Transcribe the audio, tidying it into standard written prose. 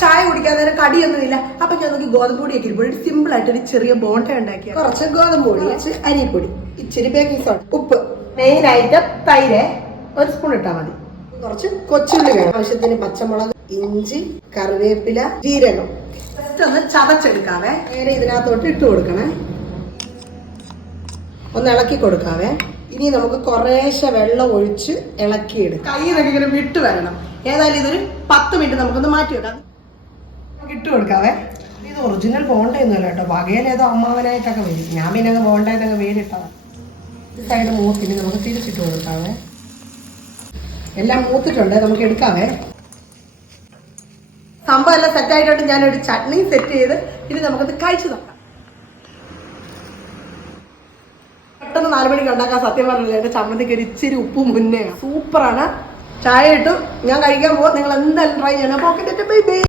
ചായ കുടിക്കാൻ നേരം കടിയൊന്നുമില്ല. അപ്പൊ ഞാൻ നോക്കി ഗോതമ്പ് പൊടിയൊക്കെ ഇരിക്കും. സിമ്പിൾ ആയിട്ട് ഒരു ചെറിയ ബോണ്ട ഉണ്ടാക്കിയ കുറച്ച് ഗോതമ്പ് പൊടി, കുറച്ച് അരിപ്പൊടി, ഇച്ചിരി ബേക്കിംഗ് സോഡ, ഉപ്പ്, മെയിൻ ഐറ്റം തൈര് 1 സ്പൂൺ ഇട്ടാൽ മതി. കുറച്ച് കൊച്ചുള്ളി വേണം, ആവശ്യത്തിന് പച്ചമുളക്, ഇഞ്ചി, കറിവേപ്പില, ജീരകം. ജസ്റ്റ് ഒന്ന് ചതച്ചെടുക്കാവേ. നേരെ ഇതിനകത്തോട്ട് ഇട്ട് കൊടുക്കണേ. ഒന്ന് ഇളക്കി കൊടുക്കാവേ. ഇനി നമുക്ക് കുറേശ്ശെ വെള്ളം ഒഴിച്ച് ഇളക്കിയെടുക്കാം. കൈ ഇതൊക്കെ ഇങ്ങനെ വിട്ട് വരണം. ഏതായാലും ഇതൊരു 10 മിനിറ്റ് നമുക്കൊന്ന് മാറ്റി വെക്കാം. നമുക്ക് ഇട്ട് കൊടുക്കാവേ. ഇത് ഒറിജിനൽ ബോണ്ടയൊന്നുമല്ല കേട്ടോ, വകയിലേതോ അമ്മാവനായിട്ടൊക്കെ വരും. ഞാൻ പിന്നെ അത് ബോണ്ടായിട്ടൊക്കെ വേരിട്ടതാണ്. ഇത് സൈഡ് മൂത്തിന് നമുക്ക് തിരിച്ചിട്ട് കൊടുക്കാവേ. എല്ലാം മൂത്തിട്ടുണ്ട്, നമുക്ക് എടുക്കാവേ. സംഭവം എല്ലാം സെറ്റായിട്ടുണ്ട്. ഞാനൊരു ചട്നി സെറ്റ് ചെയ്ത് ഇനി നമുക്കത് കഴിച്ചു നോക്കാം. പെട്ടെന്ന് 4 മണിക്ക് ഉണ്ടാക്കാൻ സത്യം പറഞ്ഞില്ല. എന്റെ ചമ്മന്തിക്ക് ഒരു ഇച്ചിരി ഉപ്പ് മുന്നേ സൂപ്പറാണ്. ചായ ഇട്ടു ഞാൻ കഴിക്കാൻ പോവാം. നിങ്ങൾ എന്തായാലും ട്രൈ ചെയ്യണം. Pocket bye bye.